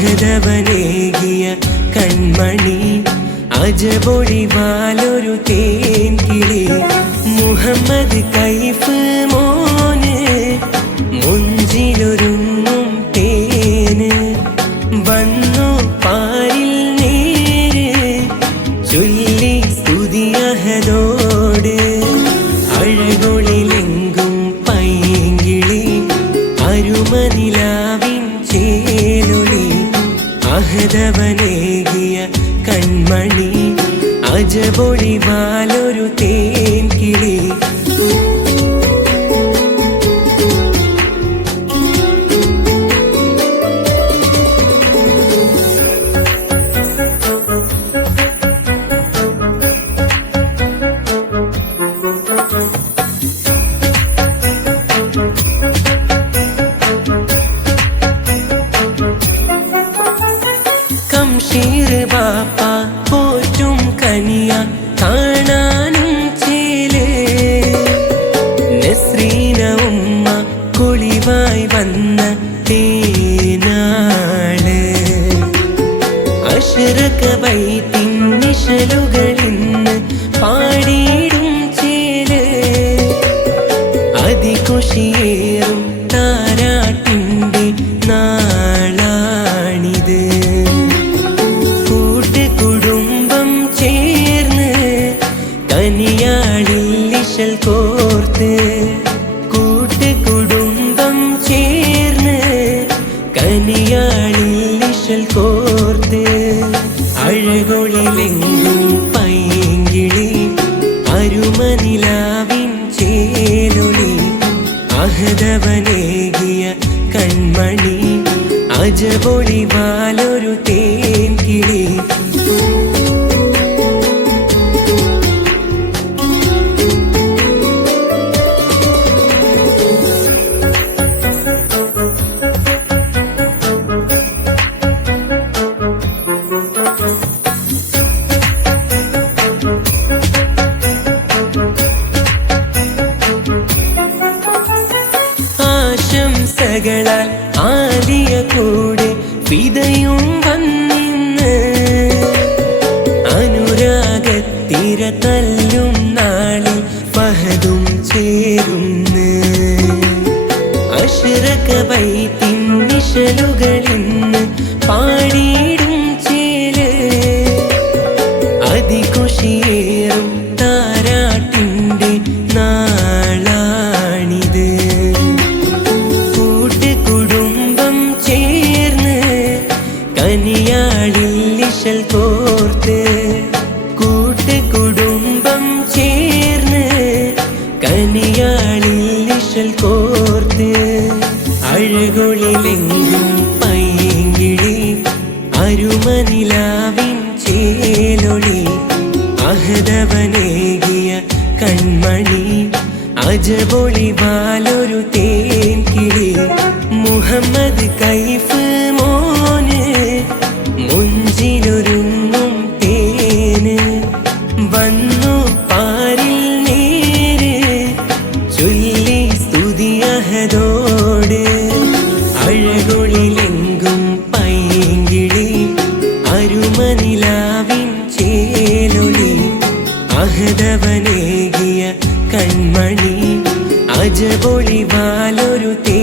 അഹദവനേകിയ കൺമണി അജബൊഴിവാലൊരു തേൻകിളി മുഹമ്മദ് കൈഫ് മോന് മുഞ്ചിലൊരുങ്ങും തേന് വന്നു പാരിൽ നേര് ചൊല്ലി സ്തുതി അഹദോട് അഴകൊളിലെങ്കും പൈങ്കിളി അരുമനിലാവിൻ ചേലൊളി അഹദവനേകിയ കൺമണി അജബൊഴിവാലൊരു തേൻകിളി ശംഷീർ ബാപ്പ പോറ്റും കനിയ കാണാനും ചേല് നസ്രീന ഉമ്മ കുളിവായി വന്ന തേനാള് അഷ്റഖ ബൈത്തിൻ നിശലുകളിന്ന് പാടിയിടും ചേല് അതികുഷിയേറും താരാട്ടിൻ്റെ നാളാണിത് കനിയാളിൽ ഇശൽ കോർത്ത് കൂട്ടുകുടുംബം ചേർന്ന് കനിയാളിൽ ഇശൽ കോർത്ത് അഴകൊളിലെങ്കും പൈങ്കിളി അരുമനിലാവിൻ ചേലൊളി അഹദവനേകിയ കൺമണി അജബൊഴിവാലൊരു തേൻകിളി ആശംസകളാൽ ആലിയ കൂടെ വിതയും വന്നിന്ന് അനുരാഗത്തിര തല്ലും നാളിൽ ഫഹദും ചേരുന്ന് അഷ്റഖ ബൈത്തിൻ നിശലുകളിന്ന് പാടിയിടും ചേല് അതികുഷിയേറും താരാട്ടിൻ്റെ നാളാണിത് കനിയാളിൽ ഇശൽ കോർത്ത് കൂട്ടുകുടുംബം ചേർന്ന് കനിയാളിൽ ഇശൽ കോർത്ത് അഴകൊളിലെങ്കും പൈങ്കിളി അരുമനിലാവിൻ ചേലൊളി അഹദവനേകിയ കൺമണി അജബൊഴിവാലൊരു തേൻകിളി മുഹമ്മദ് കൈഫ് മോന് മുഞ്ചിലൊരുങ്ങും തേന് വന്നു പാരിൽ നേര് ചൊല്ലി സ്തുതി അഹദോട് അഴകൊളിലെങ്കും പൈങ്കിളി അരുമനിലാവിൻ ചേലൊളി അഹദവനേകിയ കൺമണി അജബൊഴിവാലൊരു തേ